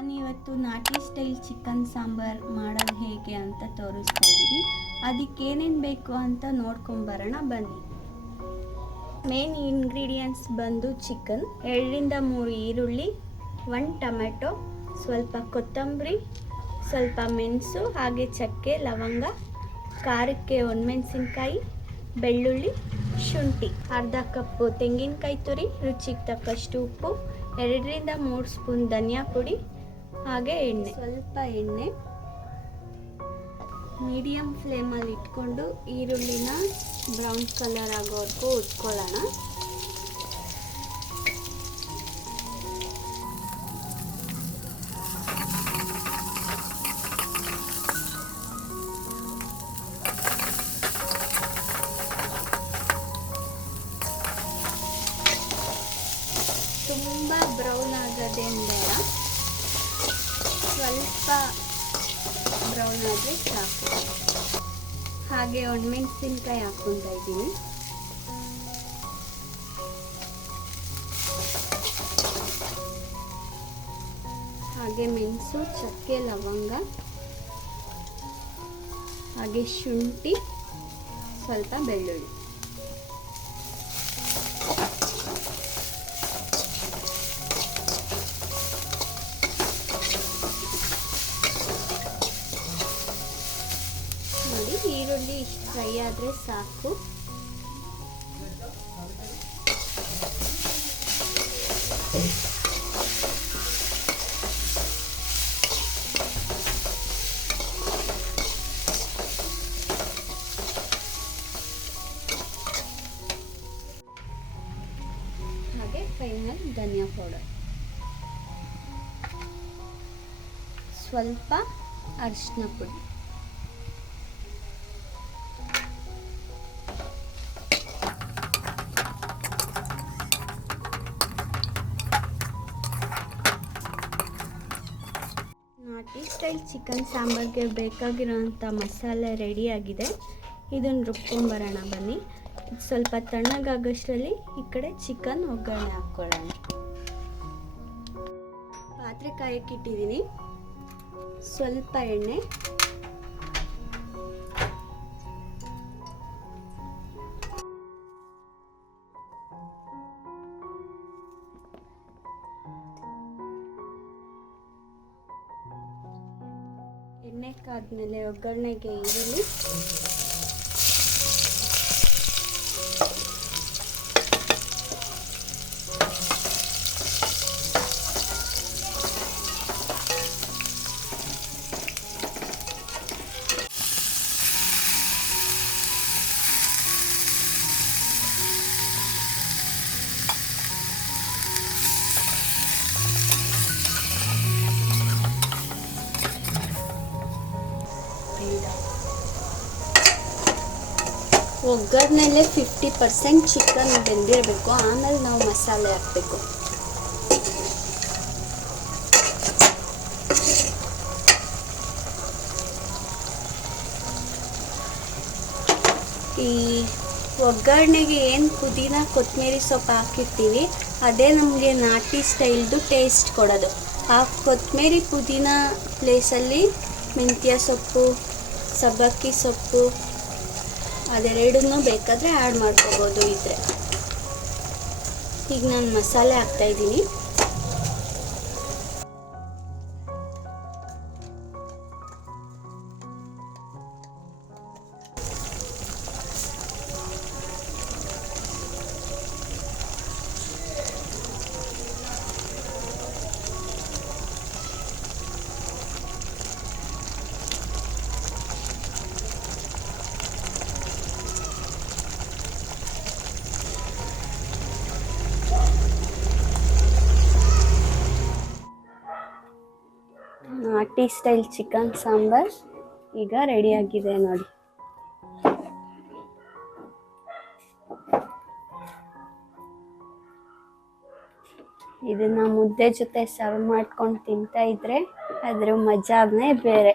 ನಾನಿವತ್ತು ನಾಟಿ style chicken sambar ಮಾಡೋದು ಹೇಗೆ ಅಂತ ತೋರಿಸ್ತಾ ಇದ್ದೀನಿ. ಅದಕ್ಕೆ ಏನೇನು ಬೇಕು ಅಂತ ನೋಡ್ಕೊಂಬರೋಣ ಬನ್ನಿ. ಮೇನ್ ಇಂಗ್ರೀಡಿಯೆಂಟ್ಸ್ ಬಂದು ಚಿಕನ್, 2ರಿಂದ 3 ಈರುಳ್ಳಿ, 1 ಟೊಮೆಟೊ, ಸ್ವಲ್ಪ ಕೊತ್ತಂಬರಿ, ಸ್ವಲ್ಪ ಮೆಣಸು, ಹಾಗೆ ಚಕ್ಕೆ ಲವಂಗ, ಖಾರಕ್ಕೆ ಒಣಮೆಣಸಿನ್ಕಾಯಿ, ಬೆಳ್ಳುಳ್ಳಿ, ಶುಂಠಿ, ಅರ್ಧ ಕಪ್ಪು ತೆಂಗಿನಕಾಯಿ ತುರಿ, ರುಚಿಗೆ ತಕ್ಕಷ್ಟು ಉಪ್ಪು, 2ರಿಂದ 3 ಸ್ಪೂನ್ ಧನಿಯಾ ಪುಡಿ, ಹಾಗೆ ಎಣ್ಣೆ, ಸ್ವಲ್ಪ ಎಣ್ಣೆ. ಮೀಡಿಯಂ ಫ್ಲೇಮಲ್ಲಿ ಇಟ್ಕೊಂಡು ಈರುಳ್ಳಿನ ಬ್ರೌನ್ ಕಲರ್ ಆಗೋವರೆಗೂ ಉಟ್ಕೊಳ್ಳೋಣ. ತುಂಬ ಬ್ರೌನ್ ಆಗೋದೇನು ಬೇಡ, ಸ್ವಲ್ಪ ಬ್ರೌನ್ ಆದರೆ ಸಾಕು. ಹಾಗೆ ಒಣಮೆಣಸಿನ್ಕಾಯಿ ಹಾಕ್ಕೊತಾ ಇದ್ದೀನಿ. ಹಾಗೆ ಮೆಣಸು, ಚಕ್ಕೆ ಲವಂಗ, ಹಾಗೆ ಶುಂಠಿ, ಸ್ವಲ್ಪ ಬೆಳ್ಳುಳ್ಳಿ. ನೋಡಿ, ಈರುಳ್ಳಿ ಇಷ್ಟು ಫ್ರೈ ಆದರೆ ಸಾಕು. ಹಾಗೆ ಫೈನಲ್ ಧನಿಯಾ ಪೌಡರ್, ಸ್ವಲ್ಪ ಅರಿಶಿನ ಪುಡಿ. ನಾಟಿ ಸ್ಟೈಲ್ ಚಿಕನ್ ಸಾಂಬಾರ್ಗೆ ಬೇಕಾಗಿರೋಂಥ ಮಸಾಲೆ ರೆಡಿಯಾಗಿದೆ. ಇದನ್ನು ರುಬ್ಕೊಂಬರೋಣ ಬನ್ನಿ. ಸ್ವಲ್ಪ ತಣ್ಣಗಾಗೋಷ್ಟರಲ್ಲಿ ಈ ಕಡೆ ಚಿಕನ್ ಒಗ್ಗರಣೆ ಹಾಕ್ಕೊಳ್ಳೋಣ. ಪಾತ್ರೆ ಕಾಯಕ್ಕಿಟ್ಟಿದ್ದೀನಿ. ಸ್ವಲ್ಪ ಎಣ್ಣೆ, ಎಣ್ಣೆ ಕಾದ್ಮೇಲೆ ಒಗ್ಗರಣೆಗೆ ಈರುಳ್ಳಿ, ಒಗ್ಗರಣೆಲೆ 50% ಚಿಕನ್ ಬೆಂದಿರಬೇಕು, ಆಮೇಲೆ ನಾವು ಮಸಾಲೆ ಹಾಕಬೇಕು. ಈ ಒಗ್ಗರಣೆಗೆ ಏನು ಪುದೀನ ಕೊತ್ತಂಬರಿ ಸೊಪ್ಪು ಹಾಕಿರ್ತೀವಿ, ಅದೇ ನಮಗೆ ನಾಟಿ ಸ್ಟೈಲ್ದು ಟೇಸ್ಟ್ ಕೊಡೋದು. ಆ ಕೊತ್ತಂಬರಿ ಪುದೀನ ಪ್ಲೇಸಲ್ಲಿ ಮೆಂತ್ಯ ಸೊಪ್ಪು, ಸಬ್ಬಕ್ಕಿ ಸೊಪ್ಪು ಅದೆರಡನ್ನೂ ಬೇಕಾದರೆ ಆ್ಯಡ್ ಮಾಡ್ಕೋಬೋದು ಇದ್ರೆ. ಈಗ ನಾನು ಮಸಾಲೆ ಹಾಕ್ತಾಯಿದ್ದೀನಿ. ನಾಟಿ ಸ್ಟೈಲ್ ಚಿಕನ್ ಸಾಂಬಾರ್ ಈಗ ರೆಡಿಯಾಗಿದೆ ನೋಡಿ. ಇದನ್ನ ಮುದ್ದೆ ಜೊತೆ ಸರ್ವ್ ಮಾಡ್ಕೊಂಡು ತಿಂತಾ ಇದ್ರೆ ಅದ್ರ ಮಜಾನೇ ಬೇರೆ.